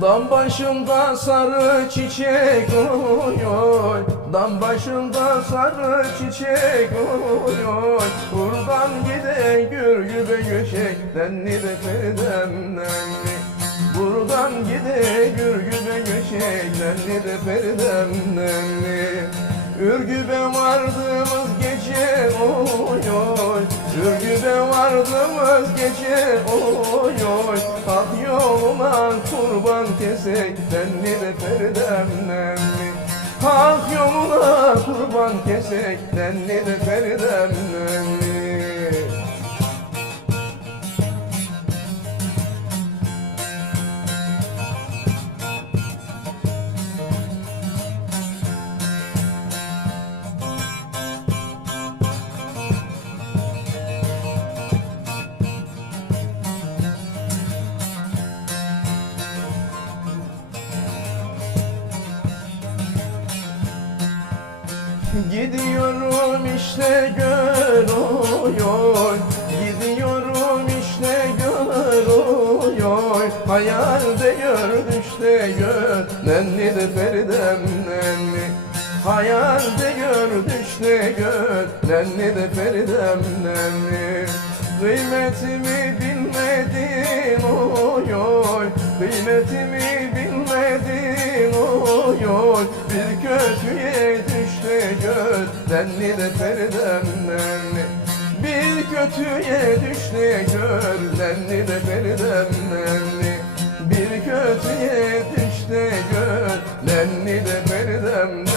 Dam başında sarı çiçek oy oy. Dam başında sarı çiçek oy Buradan gide gür gübe göçek Nenni de feridem nenni Buradan gide gür gübe göçek Nenni de feridem nenni Ürgübe vardığımız gece oy Ürgübe vardığımız gece oy Hak yoluna kurban kesek Nenni de feridem nenni Hak yoluna kurban kesek Nenni de feridem Gidiyorum işte gör oy oy. Gidiyorum işte gör oy oy. Hayalde gör düşte gör Nenni de feridem nenni Hayalde gör düşte gör Nenni de feridem nenni Kıymetimi bilmedin oy oy. Kıymetimi bilmedin oy Bir kötüye denli de perdemden Bir kötüye düştü gör. Denli de perdemden Bir kötüye düştü gör. Denli de perdemden